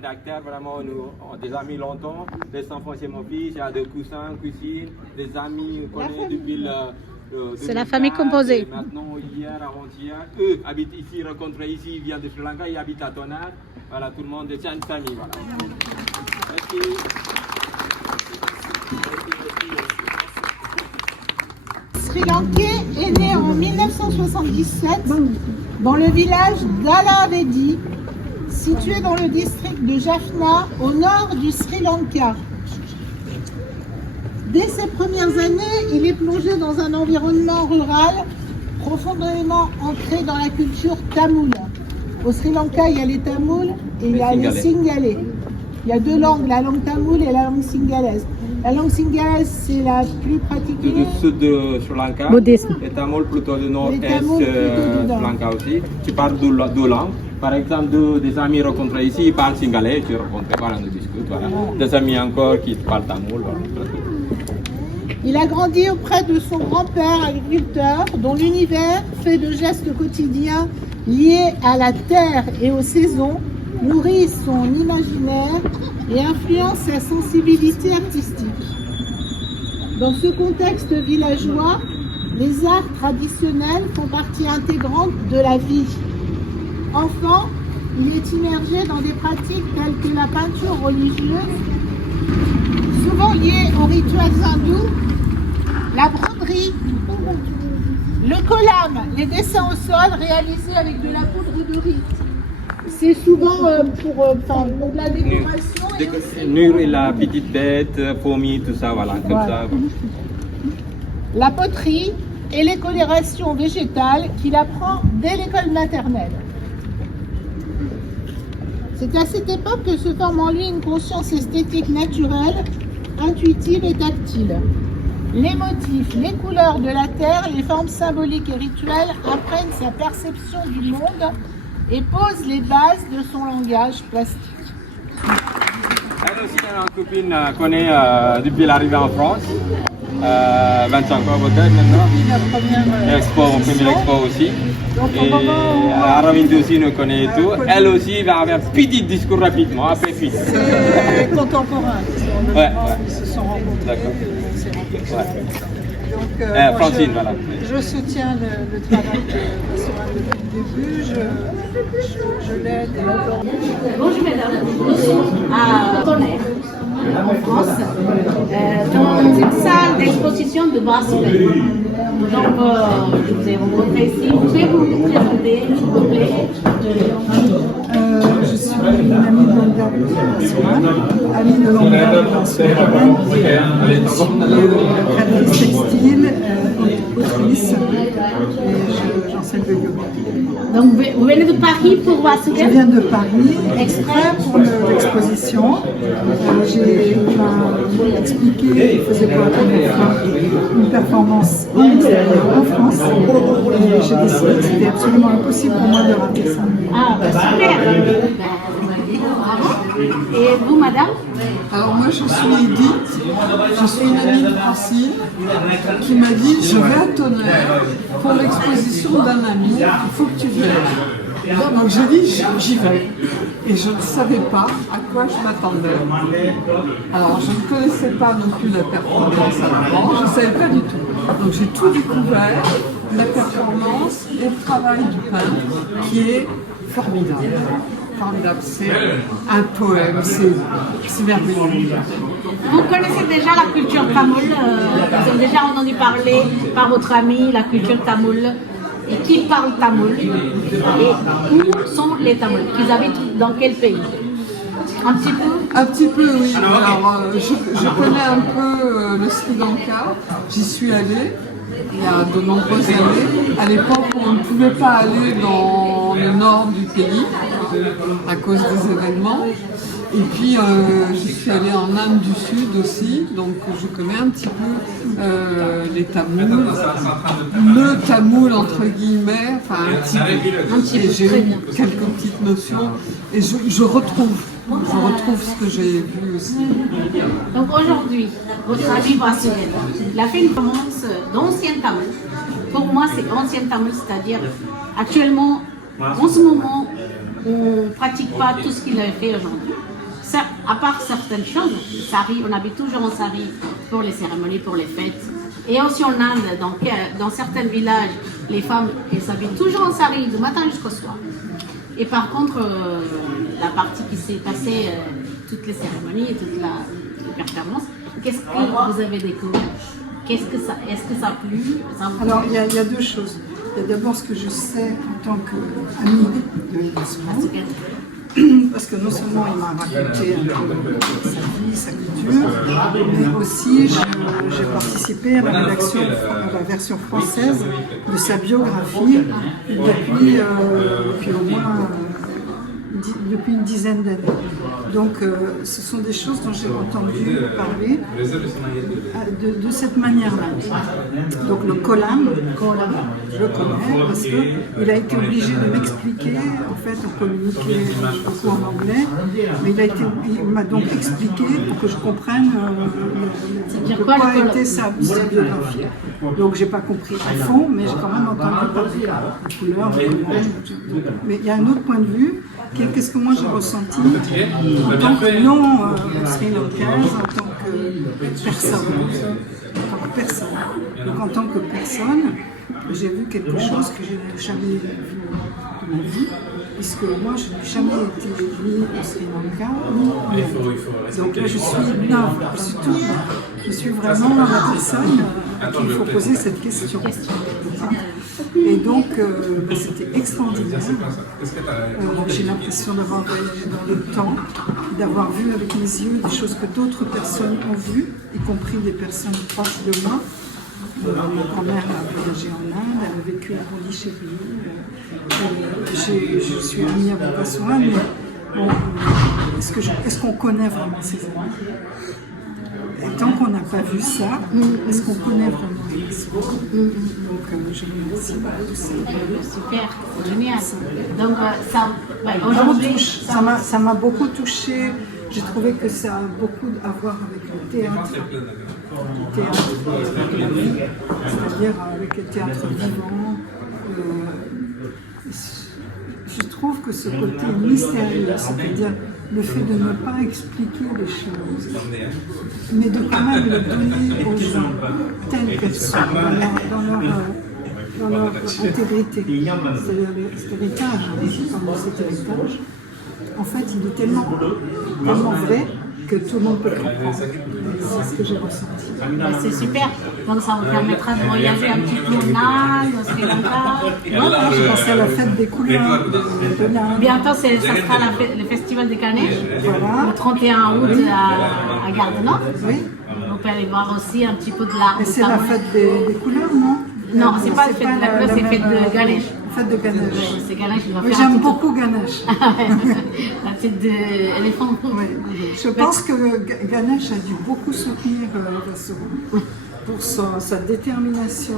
d'acteurs, vraiment, des amis longtemps. Les enfants, c'est mon fils, il y a des cousins, cousines, des amis qu'on connaît depuis le. C'est la famille composée. Maintenant, hier, avant-hier, eux habitent ici, rencontrés ici, ils viennent de Sri Lanka, ils habitent à Tonnerre. Voilà, tout le monde, c'est une famille. Voilà. Merci. Sri Lankais est né en 1977 dans le village d'Alavedi, situé dans le district de Jaffna, au nord du Sri Lanka. Dès ses premières années, il est plongé dans un environnement rural profondément ancré dans la culture tamoule. Au Sri Lanka, il y a les Tamouls et il y a les Singalais. Il y a deux langues, la langue tamoule et la langue singalaise. La langue singalaise, c'est la plus pratiquée. Du sud de Sri Lanka. Bouddhisme. Les Tamouls plutôt du nord-est Sri Lanka aussi. Tu parles deux langues. Par exemple, des amis rencontrés ici, ils parlent singalais, tu rencontres, voilà, nous discutons. Voilà. Des amis encore qui parlent tamoul. Voilà. Il a grandi auprès de son grand-père agriculteur, dont l'univers fait de gestes quotidiens liés à la terre et aux saisons, nourrit son imaginaire et influence sa sensibilité artistique. Dans ce contexte villageois, les arts traditionnels font partie intégrante de la vie. Enfant, il est immergé dans des pratiques telles que la peinture religieuse, souvent liée aux rituels hindous, la broderie, le kolam, les dessins au sol réalisés avec de la poudre de riz. C'est souvent pour de la décoration. Nourrir la petite bête, fourmi, tout ça, voilà, comme ça. La poterie et les colorations végétales qu'il apprend dès l'école maternelle. C'est à cette époque que se forme en lui une conscience esthétique naturelle, intuitive et tactile. Les motifs, les couleurs de la terre, les formes symboliques et rituelles apprennent sa perception du monde et posent les bases de son langage plastique. Elle aussi, une copine connaît depuis l'arrivée en France. 25 ans peut-être maintenant. L'expo, on fait l'expo aussi. Et Aravindu aussi nous connaît et tout. Elle aussi va avoir un petit discours rapidement, après fini. C'est contemporain. Ouais. Ils se sont rencontrés. D'accord. Ouais. Donc, Francine, voilà. Je soutiens le travail de Soran depuis le début. Je l'aide. Bonjour mesdames, nous sommes à Tonnerre, en France, dans une salle d'exposition de bracelets. Donc, je vous ai rencontré ici. Pouvez vous présenter, s'il vous plaît? Je suis une amie de longue date de Soran, amie de longue date de Soran, créatrice textile, autrice, et j'enseigne le yoga. Donc, vous venez de Paris pour voir ce que... Je viens de Paris, exprès pour l'exposition. J'ai expliqué qu'il faisait pour la première fois une performance en extérieur en France. Et j'ai décidé que c'était absolument impossible pour moi de rater ça. Ah, bah, super. Bravo. Et vous, madame? Alors moi je suis Edith, je suis une amie de Francine qui m'a dit je vais à Tonnerre pour l'exposition d'un ami, il faut que tu viennes. Donc j'ai dit j'y vais et je ne savais pas à quoi je m'attendais. Alors je ne connaissais pas non plus la performance à l'avant, je ne savais pas du tout. Donc j'ai tout découvert, la performance et le travail du peintre qui est formidable. C'est un poème, c'est merveilleux. Vous connaissez déjà la culture tamoule, vous avez déjà entendu parler par votre ami la culture tamoule. Et qui parle tamoul? Et où sont les tamouls? Ils habitent dans quel pays? Un petit peu? Un petit peu, oui. Alors, je connais un peu le Sri Lanka, j'y suis allée il y a de nombreuses années. À l'époque, on ne pouvait pas aller dans le nord du pays à cause des événements. Et puis, je suis allée en Inde du Sud aussi, donc je connais un petit peu les Tamouls, le Tamoul entre guillemets, enfin un petit peu. J'ai eu quelques petites notions et je retrouve ce que j'ai vu aussi. Donc aujourd'hui, votre ami Vasudel, il a fait une performance d'ancien Tamoul. Pour moi, c'est ancien Tamoul, c'est-à-dire actuellement, en ce moment, on ne pratique pas tout ce qu'il avait fait aujourd'hui. à part certaines choses, sari, on habille toujours en sari pour les cérémonies, pour les fêtes. Et aussi en Inde, dans certains villages, les femmes s'habillent toujours en sari du matin jusqu'au soir. Et par contre, la partie qui s'est passée, toutes les cérémonies et toute la performance, qu'est-ce que vous avez découvert? Est-ce que ça a plu? Alors, il y a deux choses. Il y a d'abord ce que je sais en tant qu'amie de Yasmine, parce que non seulement il m'a raconté un peu sa vie, sa culture, mais aussi j'ai participé à la rédaction, à la version française de sa biographie depuis au moins depuis une dizaine d'années. Donc ce sont des choses dont j'ai entendu parler de cette manière-là. Donc le Kolam, je le connais parce qu'il a été obligé de m'expliquer, en fait on communiquait beaucoup en anglais, mais il m'a donc expliqué pour que je comprenne de quoi était sa biographie. Donc j'ai pas compris à fond, mais j'ai quand même entendu parler de couleurs, de Kolam. Mais il y a un autre point de vue. Qu'est-ce que moi j'ai ressenti en tant que non sri-lankaise, en tant que personne. Donc en tant que personne, j'ai vu quelque chose que je n'ai jamais vu de ma vie, puisque moi je n'ai jamais été ni au Sri Lanka ni en Inde. Donc là je suis neuve, je suis vraiment la personne à qui il faut poser cette question. Et donc, c'était extraordinaire. J'ai l'impression d'avoir voyagé dans le temps, d'avoir vu avec mes yeux des choses que d'autres personnes ont vues, y compris des personnes proches de moi. Ma grand-mère a voyagé en Inde, elle a vécu à Pondichéry. Je suis amie à Bukaswan, mais bon, est-ce qu'on connaît vraiment ces amis? Et tant qu'on n'a pas vu ça, est-ce qu'on connaît vraiment les personnes? Donc je vous remercie pour tout ça. Super, génial. Donc aujourd'hui, ça m'a beaucoup touchée. J'ai trouvé que ça a beaucoup à voir avec le théâtre de la vie, c'est-à-dire avec le théâtre vivant. Je trouve que ce côté mystérieux, c'est-à-dire le fait de ne pas expliquer les choses, mais de quand même le donner aux gens telles qu'elles sont, dans leur intégrité. C'est-à-dire l'héritage, cet héritage, en fait, il est tellement vrai que tout le monde peut comprendre. C'est ce que j'ai ressenti. C'est super. Donc ça vous permettra de voyager un petit peu en Inde, au Sri Lanka. Voilà, je pensais à la fête des couleurs de l'Inde. Bientôt, ça sera le festival de Ganesh, le 31 août à Gare du Nord. Oui. Vous pouvez aller voir aussi un petit peu de l'art. Et c'est la fête des couleurs, non? Non, c'est pas la fête de la couleur, c'est la fête de Ganesh. Fête de Ganesh. Oui, c'est Ganesh. Oui, j'aime beaucoup Ganesh. La fête d'éléphant. Oui. Je pense que Ganesh a dû beaucoup soutenir Vassouran pour sa détermination,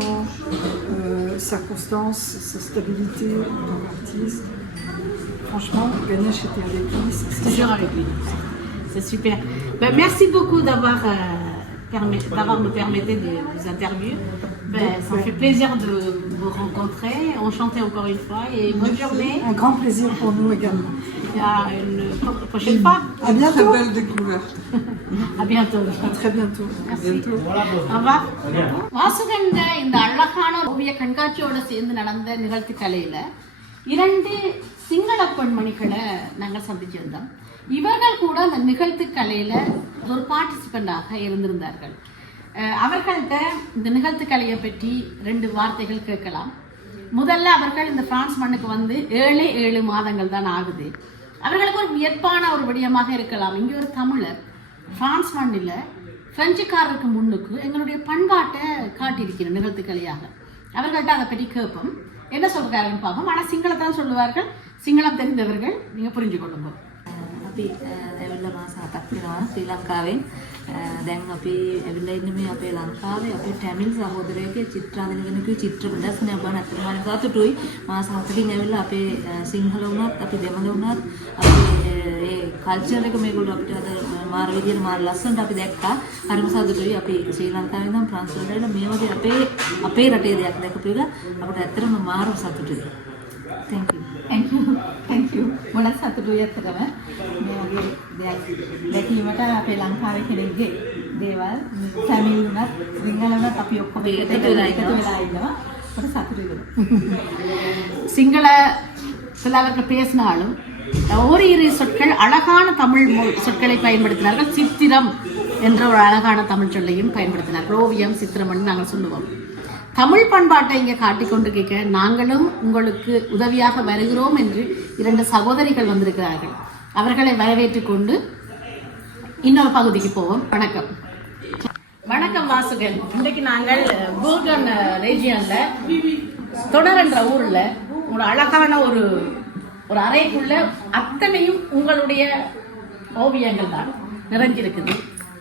sa constance, sa stabilité en tant qu'artiste. Franchement, Ganesh était avec lui. C'est toujours avec lui. C'est super. Ben, merci beaucoup d'avoir me permis de vous interviewer. Ça me fait plaisir de vous rencontrer, enchanté encore une fois et bonne journée. Un grand plaisir pour nous également. À une prochaine fois. À bientôt. Très belle découverte. À bientôt. À très bientôt. Merci. Au revoir. வாசுகண்ட இந்த அழகான ஓவிய கண்காட்சியோட சேர்ந்து நடந்த நிகழ்ச்சி கலையில 2 சிங்கள பெண்மணிகளை நாங்கள் சந்திச்சிருந்தோம். இவர்கள் கூட அந்த நிகழ்த்து கலையில ஒரு பார்ட்டிசிபெண்டாக இருந்திருந்தார்கள். அவர்கள்ட்ட இந்த நிகழ்த்து கலையை பற்றி 2 வார்த்தைகள் கேட்கலாம். முதல்ல அவர்கள் இந்த பிரான்ஸ் மண்ணுக்கு வந்து 7 மாதங்கள் தான் ஆகுது. அவர்களுக்கு ஒரு வியப்பான ஒரு விடயமாக இருக்கலாம். இங்கே ஒரு தமிழர் பிரான்ஸ் மண்ணில் பிரெஞ்சுக்காரருக்கு முன்னுக்கு எங்களுடைய பண்பாட்டை காட்டியிருக்கிற நிகழ்த்து கலையாக. அவர்கள்ட்ட அதை பற்றி கேட்போம். என்ன சொல்கிறாருன்னு பார்ப்போம். ஆனால் சிங்களத்தான் சொல்லுவார்கள். සිංහලම් தெரிந்தவர்கள் நீங்கள் புரிஞ்சு கொள்ளுங்க. අපි ඇවිල්ලා මාස 7ක් වෙනවා ශ්‍රී ලංකාවෙන්. දැන් අපි ඇවිල්ලා ඉන්නේ මේ අපේ ලංකාවේ අපේ ටැමිල් සහෝදරයෙක්ගේ චිත්‍රාදිනගෙනකේ චිත්‍ර ප්‍රදර්ශනයක් ගන්න අතරම මම සතුටුයි. මාස 7කින් ඇවිල්ලා අපේ සිංහල වුණත් අපි දෙමළ වුණත් අපි ඒ කල්චර් එක මේගොල්ලෝ අපිට අද මාර විදියට මාර ලස්සනට අපි දැක්කා. හරිම සතුටුයි. අපි ශ්‍රී ලංකාවේ ඉඳන් ප්‍රංශ වලට ඇවිල්ලා මේ වගේ අපේ රටේ දෙයක් දැකපු එක අපිට ඇත්තටම මාර සතුටුයි. Thank you. Thank you. මොනක් සතුටුයි ඇත්තටම. වගේ දෙයක් දැකීමට අපේ ලංකාවේ කෙනෙක්ගේ දේවල් ෆැමිලි උනත් සිංහල උනත් අපි ඔක්කොම එකතු වෙලා ඉන්නවා. ඒක සතුටුයි වෙනවා. சிங்கள சிலவர்கள் பேசினாலும் ஓரிரு சொற்கள் அழகான தமிழ் சொற்களை பயன்படுத்தினார்கள். சித்திரம் என்ற ஒரு அழகான தமிழ் சொல்லையும் பயன்படுத்தினார்கள். ஓவியம், சித்திரம் என்று நாங்கள் சொல்லுவோம். தமிழ் பண்பாட்டை இங்கே காட்டிக்கொண்டு கேட்க நாங்களும் உங்களுக்கு உதவியாக வருகிறோம் என்று 2 சகோதரிகள் வந்திருக்கிறார்கள். அவர்களை வரவேற்றுக் கொண்டு இன்னொரு பகுதிக்கு போவோம். வணக்கம். வணக்கம் வாசுகன். இன்றைக்கு நாங்கள் பூர்கன் ரீஜியன்ல தொடர் என்ற ஊர்ல ஒரு அழகான ஒரு அறைக்குள்ள அத்தனையும் உங்களுடைய ஓவியங்கள் தான் நிறைஞ்சிருக்குது.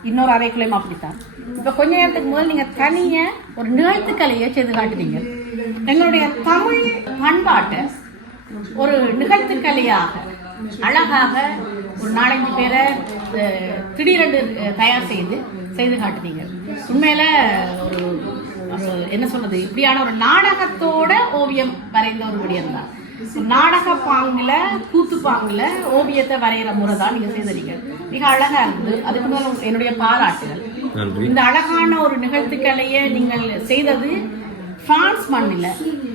இன்னொரு அறைக்குள்ளையும் அப்படித்தான். இப்ப கொஞ்ச நேரத்துக்கு முதல் நீங்க தனிய ஒரு நிகழ்த்துக்கலையை செய்து காட்டுறீங்க. எங்களுடைய தமிழ் பண்பாட்டை ஒரு நிகழ்த்துக்கலையாக அழகாக ஒரு 4-5 பேரை திடீரென்று தயார் செய்து காட்டுறீங்க. உண்மையில ஒரு என்ன சொல்றது, இப்படியான ஒரு நாடகத்தோட ஓவியம் வரைந்த ஒரு விடயம் தான். நாடக பாங்குல கூத்து பாங்குல ஓவியத்தை வரைகிற முறை தான் நீங்க செய்தீங்க. மிக அழகா இருந்தது. அதுக்கு மேல என்னுடைய பாராட்டுகள். இந்த அழகான ஒரு நிகழ்த்துக்கலையை நீங்கள் செய்தது பிரான்ஸ் மண்ணில,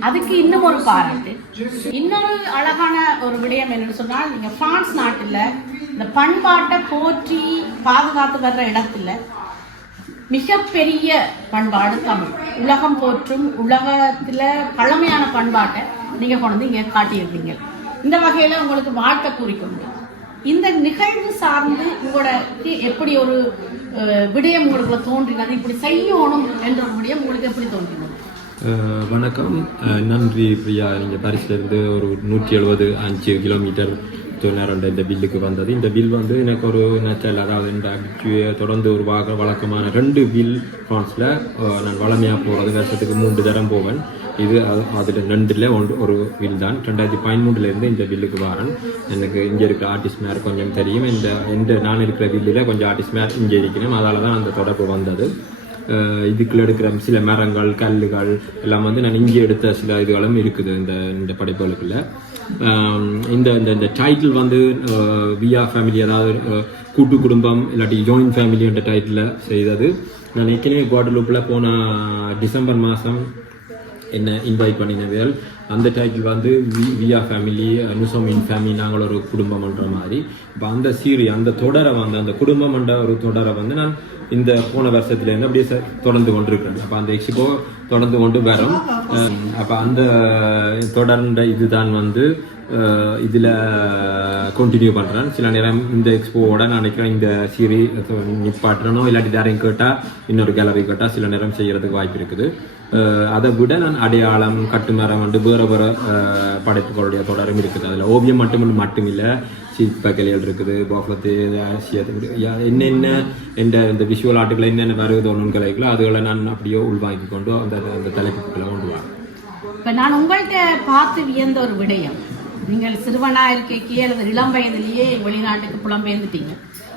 அதுக்கு இன்னும் ஒரு பாராட்டு. இன்னொரு அழகான ஒரு விடயம் என்னன்னு சொன்னால், நீங்க பிரான்ஸ் நாட்டுல இந்த பண்பாட்டை போற்றி பாதுகாத்து வர்ற இடத்துல மிகப்பெரிய பண்பாடு தமிழ். உலகம் போற்றும் உலகத்துல பழமையான பண்பாட்டை நீங்க கொண்டு இங்க காட்டியிருக்கீங்க. இந்த வகையில உங்களுக்கு வாழ்க்கை கூறிக்கொண்டு இந்த நிகழ்வு சார்ந்து உங்களுக்கு எப்படி ஒரு விடயம் உங்களுக்கு தோன்றினது, இப்படி செய்யணும் என்ற ஒரு விடயம் உங்களுக்கு எப்படி தோன்றினது? வணக்கம், நன்றி பிரியா. நீங்கள் பாரிஸ்லேருந்து ஒரு 175 கிலோமீட்டர் நேரம் இந்த பில்லுக்கு வந்தது. இந்த பில் வந்து எனக்கு ஒரு நேச்சுரல், அதாவது இந்த தொடர்ந்து ஒரு வழக்கமான 2 பில் ஃப்ரான்ஸில் நான் வளமையாக போகிறது. வருஷத்துக்கு 3 தரம் போவேன். இது அதில் 2ல் ஒரு பில் தான். 2013 இந்த பில்லுக்கு வரேன். எனக்கு இங்கே இருக்கிற ஆர்டிஸ்ட் மேர் கொஞ்சம் தெரியும். நான் இருக்கிற பில்லில் கொஞ்சம் ஆர்டிஸ்ட் மேர் இங்கே இருக்கிறேன். அதால் தான் அந்த தொடர்பு வந்தது. இதுக்குள்ள எடுக்கிற சில மரங்கள், கல்லுகள் எல்லாம் வந்து நான் இங்கே எடுத்த சில இதுகளும் இருக்குது இந்த படைப்புகளுக்குள்ள. இந்த டைட்டில் வந்து வியா ஃபேமிலி, அதாவது கூட்டு குடும்பம் இல்லாட்டி ஜாயின்ட் ஃபேமிலி என்ற டைட்டில் செய்தது. நான் ஏற்கனவே குவாடலூப்பில் போன டிசம்பர் மாதம் என்ன இன்வைட் பண்ணினவர்கள். அந்த டைட்டில் வந்து வியா ஃபேமிலி, நுசோமின் ஃபேமிலி, நாங்கள் ஒரு குடும்பம்ன்ற மாதிரி. இப்போ அந்த தொடரை வந்து, அந்த குடும்பம் என்ற ஒரு தொடரை வந்து நான் இந்த போன வருஷத்துலேருந்து அப்படியே தொடர்ந்து கொண்டிருக்கிறேன். அப்போ அந்த எக்ஸிபோ தொடர்ந்து கொண்டு வரும். அப்போ அந்த தொடர்ந்த இதுதான் வந்து இதில் கண்டினியூ பண்ணுறேன். சில நேரம் இந்த எக்ஸ்போவோட நான் நினைக்கிறேன் இந்த சீரி நிப்பாட்டுறனோ இல்லாட்டி யாரையும் கேட்டால், இன்னொரு கேலரி கேட்டால் சில நேரம் செய்கிறதுக்கு வாய்ப்பு இருக்குது. அதை விட நான் அடையாளம், கட்டுமரம் வந்து வேறு வேறு படைப்புகளுடைய தொடரும் இருக்குது. அதில் ஓவியம் மட்டும் இல்லை, சிற்பக்கலைகள் இருக்குது, போக்குவரத்து, என்னென்ன இந்த விஷுவல் ஆர்ட்டுகளை என்னென்ன வருவது ஒன்று கலைகளோ அதுகளை நான் அப்படியே உள்வாங்கி கொண்டு அந்த தலைப்புகளை கொண்டு வரேன். இப்போ நான் உங்கள்கிட்ட பார்த்து வியந்த ஒரு விடயம், நீங்கள் சிறுவனாக இருக்கைக்கே அல்லது இளம் வயதிலேயே வெளிநாட்டுக்கு புலம்பெயர்ந்துட்டீங்க.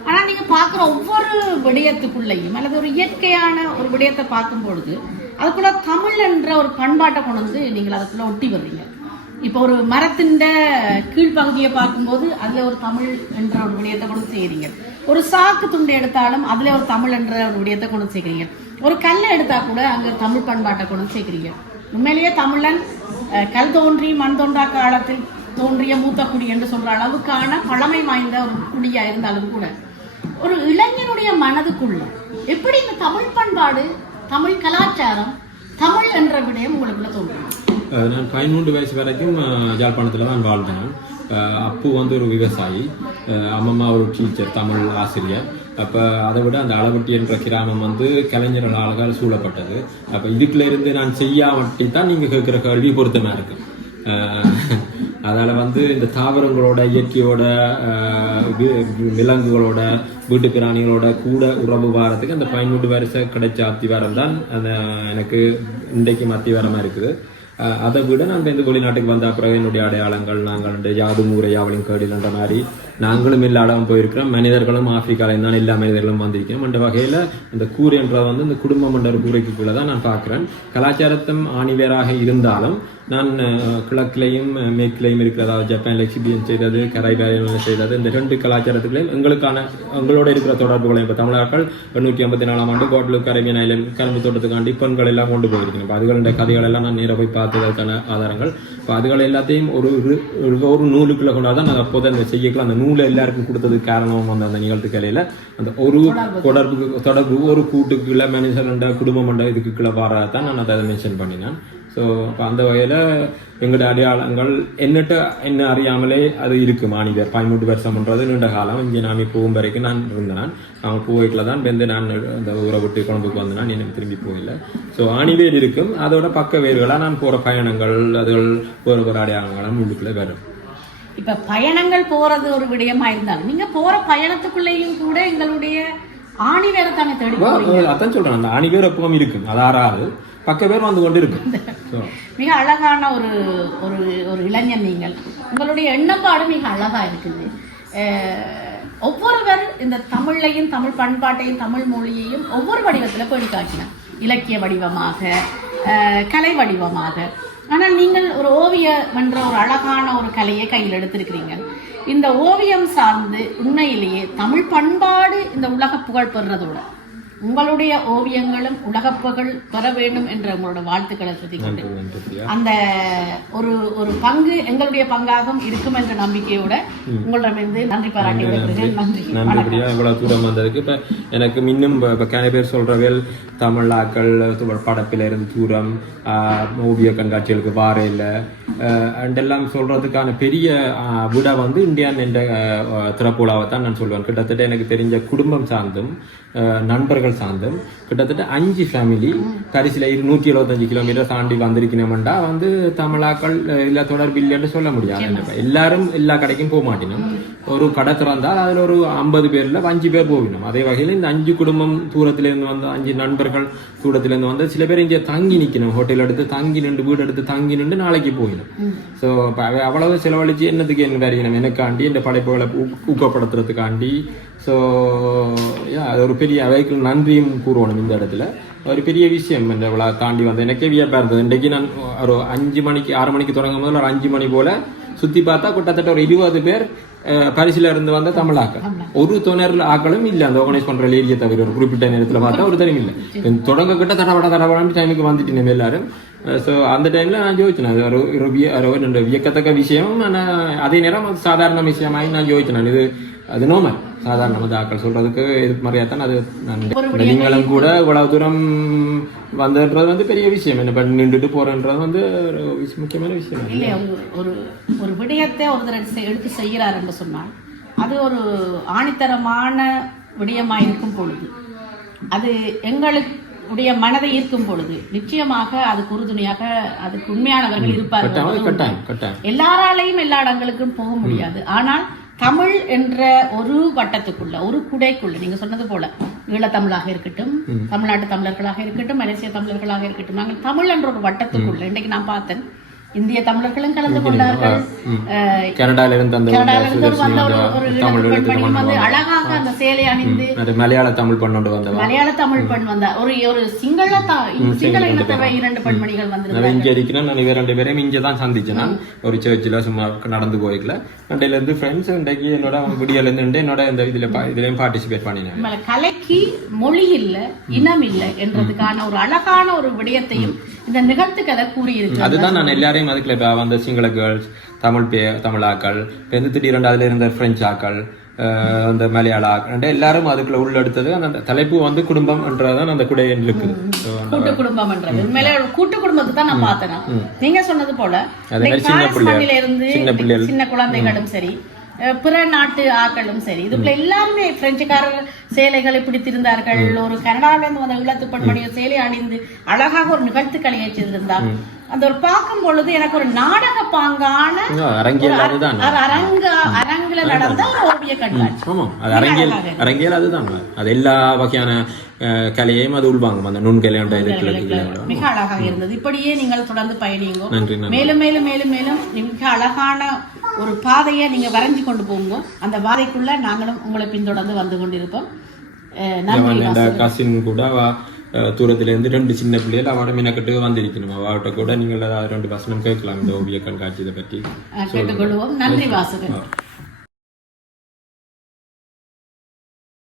ஆனால் நீங்கள் பார்க்குற ஒவ்வொரு விடயத்துக்குள்ளேயும் அல்லது ஒரு இயற்கையான ஒரு விடயத்தை பார்க்கும் பொழுது அதுக்குள்ள தமிழ் என்ற ஒரு பண்பாட்டை கொண்டு வந்து நீங்கள் அதுக்குள்ள ஒட்டி வர்றீங்க. இப்போ ஒரு மரத்தின் கீழ்ப்பகுதியை பார்க்கும்போது அதில் ஒரு தமிழ் என்ற ஒரு விடயத்தை கொண்டு செய்கிறீங்க. ஒரு சாக்கு துண்டை எடுத்தாலும் அதில் ஒரு தமிழ் என்ற ஒரு விடயத்தை கொண்டு சேர்க்குறீங்க. ஒரு கல்லை எடுத்தால் கூட அங்கே தமிழ் பண்பாட்டை கொண்டு சேர்க்குறீங்க. உண்மையிலேயே தமிழன் கல் தோன்றி மண் தோன்றா காலத்தில் தோன்றிய மூத்த குடி என்று சொல்ற அளவுக்கான பழமை வாய்ந்த ஒரு குடியா இருந்தாலும் கூட ஒரு இளைஞனுடைய மனதுக்குள்ள எப்படி இந்த தமிழ் பண்பாடு, தமிழ் கலாச்சாரம், தமிழ் என்ற விடயம் உங்களுக்குள்ள தோன்றும்? நான் 13 வயசு வரைக்கும் யாழ்ப்பாணத்தில் தான் வாழ்ந்தேன். அப்பு வந்து ஒரு விவசாயி, அம்மம்மா ஒரு டீச்சர், தமிழ் ஆசிரியர். அப்போ அதை விட அந்த அளவட்டி என்ற கிராமம் வந்து கலைஞர்கள் அழகால் சூழப்பட்டது. அப்போ இதுக்குலேருந்து நான் செய்யாமட்டி தான் நீங்கள் கேட்குற கேள்வி பொருத்தமாக இருக்குது. அதால் வந்து இந்த தாவரங்களோட, இயற்கையோட, விலங்குகளோட, வீட்டு பிராணிகளோட கூட உறவு வாரத்துக்கு அந்த 13 வருஷம் கிடைச்ச அத்திவாரம் தான் அந்த எனக்கு இன்றைக்கு அத்திவாரமாக இருக்குது. அதை விட நாங்கள் இந்த வெளிநாட்டுக்கு வந்த பிறகு என்னுடைய அடையாளங்கள், நாங்கள் யாதும் ஊரை யாவலின் கேடில்ன்ற மாதிரி நாங்களும் எல்லா இடம் போயிருக்கிறோம். மனிதர்களும் ஆப்பிரிக்காவில் தான் எல்லா மனிதர்களும் வந்திருக்கிறோம். அந்த வகையில் இந்த கூரைன்றது வந்து இந்த குடும்பம் என்ற ஒரு கூரைக்குள்ளே தான் நான் பார்க்குறேன். கலாச்சாரத்தும் ஆணிவேராக இருந்தாலும் நான் கிழக்கிலையும் மேற்கிலையும் இருக்கிறதா ஜப்பான் எக்ஸிபிஷன் செய்தது, கரைபேரியன் செய்தது, இந்த 2 கலாச்சாரத்துக்களையும் எங்களோட இருக்கிற தொடர்புகளையும் இப்போ தமிழர்கள் 854ஆம் ஆண்டு கோட்லுக் கரைபியன் ஐலண்ட் கரும்பு தோட்டத்துக்காண்டி பெண்கள் எல்லாம் கொண்டு போயிருக்கேன். இப்போ அதுகளுடைய கதைகள் எல்லாம் நான் நேராக போய் பார்த்ததற்கான ஆதாரங்கள். இப்போ அதுகள் எல்லாத்தையும் ஒரு நூலுக்குள்ளே கொண்டாதான் நான் அப்போதான் அந்த செய்யக்கலாம். அந்த நூலை எல்லாருக்கும் கொடுத்ததுக்கு காரணமும் வந்து அந்த நிகழ்த்துக்கலையில் அந்த ஒரு தொடர்பு ஒரு கூட்டுக்குள்ள மனுஷன்ட குடும்பம் மண்ட இதுக்குள்ள வரதான் நான் அதை மென்ஷன் பண்ணினேன். ஸோ இப்போ அந்த வகையில் எங்களுடைய அடையாளங்கள் என்ன அறியாமலே அது இருக்குது. மாணிவேர் 13 வருஷம்ன்றது நீண்ட காலம். இங்கே நான் போகும் வரைக்கும் நான் இருந்தேன். அவன் பூவைக்கில் தான் வந்து நான் அந்த ஊரை விட்டு கொழம்புக்கு வந்தேன். எனக்கு திரும்பி போகல. ஸோ ஆணிவேர் இருக்கும். அதோட பக்க வேர்களாக நான் போகிற பயணங்கள் அதுகள் ஒரு அடையாளங்களும் உள்ளுக்குள்ளே வரும். இப்ப பயணங்கள் போறது ஒரு விடயமா இருந்தாலும் நீங்க போற பயணத்துக்குள்ளேயும் கூட எங்களுடைய ஆணிவேரை தானே தேடி அதான் சொல்றேன். அந்த ஆணிவேர் எப்பவும் இருக்கும். அது ஆறாறு பக்க பேர் வந்து கொண்டு இருக்கு. மிக அழகான ஒரு ஒரு இளைஞன் நீங்கள். உங்களுடைய எண்ணப்பாடு மிக அழகா இருக்குது. ஒவ்வொருவர் இந்த தமிழையும் தமிழ் பண்பாட்டையும் தமிழ் மொழியையும் ஒவ்வொரு வடிவத்தில் பேணி காட்டினார். இலக்கிய வடிவமாக, கலை வடிவமாக. ஆனால் நீங்கள் ஒரு ஓவியம் என்ற ஒரு அழகான ஒரு கலையை கையில் எடுத்திருக்கிறீங்க. இந்த ஓவியம் சார்ந்து உண்மையிலேயே தமிழ் பண்பாடு இந்த உலக புகழ் பெறுறதோட உங்களுடைய ஓவியங்களும் உலக புகழ் பெற வேண்டும் என்ற உங்களோட வாழ்த்துக்களை சொல்லிக்கொண்டு அந்த ஒரு பங்கு எங்களுடைய பங்காகவும் இருக்கும் என்ற நம்பிக்கையோட உங்களிடமிருந்து நன்றி பாராட்டி நன்றி. இவ்வளவு தூரம் வந்ததுக்கு இப்ப எனக்கு இன்னும் நிறைய பேர் சொல்றவேல் தமிழாக்கள் படப்பில இருந்து தூரம் ஓவிய கண்காட்சிகளுக்கு வார இல்லை அண்டெல்லாம் சொல்றதுக்கான பெரிய விட வந்து இந்தியன் என்ற திறப்புலாவை தான் நான் சொல்லுவேன். கிட்டத்தட்ட எனக்கு தெரிஞ்ச குடும்பம் சார்ந்தும் நண்பர்கள் சார்ந்தும் கிட்டத்தட்ட 5 ஃபேமிலி பரிசில் 175 கிலோமீட்டர் தாண்டி வந்திருக்கணும்டா வந்து தமிழாக்கள் இல்லை தொடர்பு இல்லைன்னு சொல்ல முடியாது. எல்லாரும் எல்லா கடைக்கும் போக மாட்டினோம். ஒரு கடை திறந்தால் அதில் ஒரு 50 பேர்ல 5 பேர் போகணும். அதே வகையில் இந்த 5 குடும்பம் தூரத்திலிருந்து வந்து 5 நண்பர்கள் தூரத்திலிருந்து வந்து சில பேர் இங்கே தங்கி நிற்கணும். ஹோட்டல் எடுத்து தங்கி நின்று வீடு எடுத்து தங்கி நின்று நாளைக்கு போகணும். ஸோ அவ்வளவு செலவழிச்சு என்னத்துக்கு என்ன வரைக்கணும் எனக்காண்டி இந்த படைப்புகளை ஊக்கப்படுத்துறதுக்காண்டி. ஸோ அது ஒரு பெரிய அவைக்கு நன்றியும் கூறுவோம். இந்த இடத்துல ஒரு பெரிய விஷயம் இந்த விழா தாண்டி வந்து எனக்கே வியப்பா இருந்தது. இன்றைக்கு நான் ஒரு 5 மணிக்கு 6 மணிக்கு தொடங்கும் போது ஒரு 5 மணி போல சுற்றி பார்த்தா கிட்டத்தட்ட ஒரு 20 பேர் பரிசில இருந்து வந்த தமிழாக்கள். ஒரு துணர் ஆக்களும் இல்லை அந்த ஆர்கனைஸ் பண்ற ஏரியா தவிர ஒரு குறிப்பிட்ட நேரத்தில் பார்த்தா ஒரு தரம் இல்லை. தொடங்க கிட்ட தடபடாம டைமுக்கு வந்துட்டு நம்ம எல்லாரும். ஸோ அந்த டைம்ல நான் யோசிச்சேன் அது ஒரு வியக்கத்தக்க விஷயம். ஆனால் அதே நேரம் அது சாதாரண விஷயமாயி நான் யோசிச்சேன். இது அது நோமல் சாதாரண ஆக்கள் சொல்றதுக்கு எதிர்ப்பு மாதிரியாத்தான் அது. நீங்களும் கூட இவ்வளவு தூரம் வந்ததுன்றது வந்து பெரிய விஷயம். என்ன பண்ணி நின்றுட்டு போறன்றது வந்து ஒரு முக்கியமான விஷயம். இல்லை ஒரு விடயத்தை ஒருத்தர் எடுத்து செய்கிறார் என்று சொன்னால் அது ஒரு ஆணித்தரமான விடயமாக இருக்கும் பொழுது அது எங்களுடைய மனதை ஈர்க்கும் பொழுது நிச்சயமாக அதுக்கு உறுதுணையாக அதுக்கு உண்மையானவர்கள் இருப்பார்கள். எல்லாராலையும் எல்லா இடங்களுக்கும் போக முடியாது. ஆனால் தமிழ் என்ற ஒரு வட்டத்துக்குள்ள ஒரு குடைக்குள்ள நீங்க சொன்னது போல ஈழத்தமிழாக இருக்கட்டும், தமிழ்நாட்டு தமிழர்களாக இருக்கட்டும், மலேசிய தமிழர்களாக இருக்கட்டும், நாங்கள் தமிழ் என்ற ஒரு வட்டத்துக்குள்ள இன்றைக்கு நான் பார்த்தேன் இந்திய தமிழர்களும் கலந்து கொண்டார்கள். கனடால இருந்து அழகாக அந்த சேலை அணிந்து மலையாள தமிழ் பெண்ணோடு வந்தவர், மலையாள தமிழ் பெண் வந்த ஒரு சிங்கள இனத்தவை 2 பெண்மணிகள் வந்திருந்தாங்க. இங்க இருக்கிறேன் நான் 2 பேரையும் இங்கே தான் சந்திச்சேன். நான் ஒரு சர்ச்சில் சும்மா நடந்து போய்க்கல அண்டையில இருந்து ஃப்ரெண்ட்ஸ் இன்றைக்கு என்னோட விடியல இருந்து என்னோட இந்த இதுலயும் பார்ட்டிசிபேட் பண்ணினேன். கலைக்கு மொழி இல்லை இனம் இல்லை என்றதுக்கான ஒரு அழகான ஒரு விடயத்தையும் இந்த நிகழ்த்துக்கதை கூறியிருக்கு. அதுதான் நான் எல்லாரையும் அதுக்குள்ள வந்த சிங்கள கேர்ள்ஸ், தமிழாக்கள், திடீரெண்டு அதுல இருந்த பிரெஞ்சு ஆக்கள், அந்த மலையாள ஆக்கள் எல்லாரும் அதுக்குள்ள உள்ள எடுத்தது. அந்த தலைப்பு வந்து குடும்பம் என்றதான் அந்த குடையில் இருக்குது. கூட்டு குடும்பம் என்றது உண்மையில கூட்டு குடும்பத்தை தான் நான் பார்த்தேன். நீங்க சொன்னது போல சின்ன குழந்தைகளும் சரி பிற நாட்டு ஆக்களும் சரி இதுக்குள்ள எல்லாருமே பிரெஞ்சுக்காரர் சேலைகளை பிடித்திருந்தார்கள். ஒரு கனடாவிலிருந்து வந்த ஈழத்து பெண்மணிய சேலை அணிந்து அழகாக ஒரு நிகழ்த்து கலையை செய்திருந்தார். அந்த ஒரு பார்க்கும் பொழுது எனக்கு ஒரு நாடக பாங்கான அரங்குல நடந்த ஒரு ஓவிய கண்காட்சி. ஆமாம், அது அரங்கியல் அதுதான். அது எல்லா வகையான கலையையும் அது உள்வாங்கும். அந்த நுண்கலை மிக அழகாக இருந்தது. இப்படியே நீங்கள் தொடர்ந்து பயணிங்க. மேலும் மேலும் மேலும் மேலும் மிக அழகான ஒரு பாதையை நீங்க வரைஞ்சு கொண்டு போங்க. அந்த பாதைக்குள்ள நாங்களும் உங்களை பின்தொடர்ந்து வந்து கொண்டிருப்போம். கசின் கூட தூரத்துல இருந்து 2 சின்ன பிள்ளைகள் அவட மீனக்கட்டு வந்திருக்கணும். அவட்ட கூட நீங்கள் 2 வசனம் கேட்கலாம் இந்த ஓவிய கண்காட்சியை பற்றி கேட்டுக்கொள்வோம். நன்றி வாசகன்.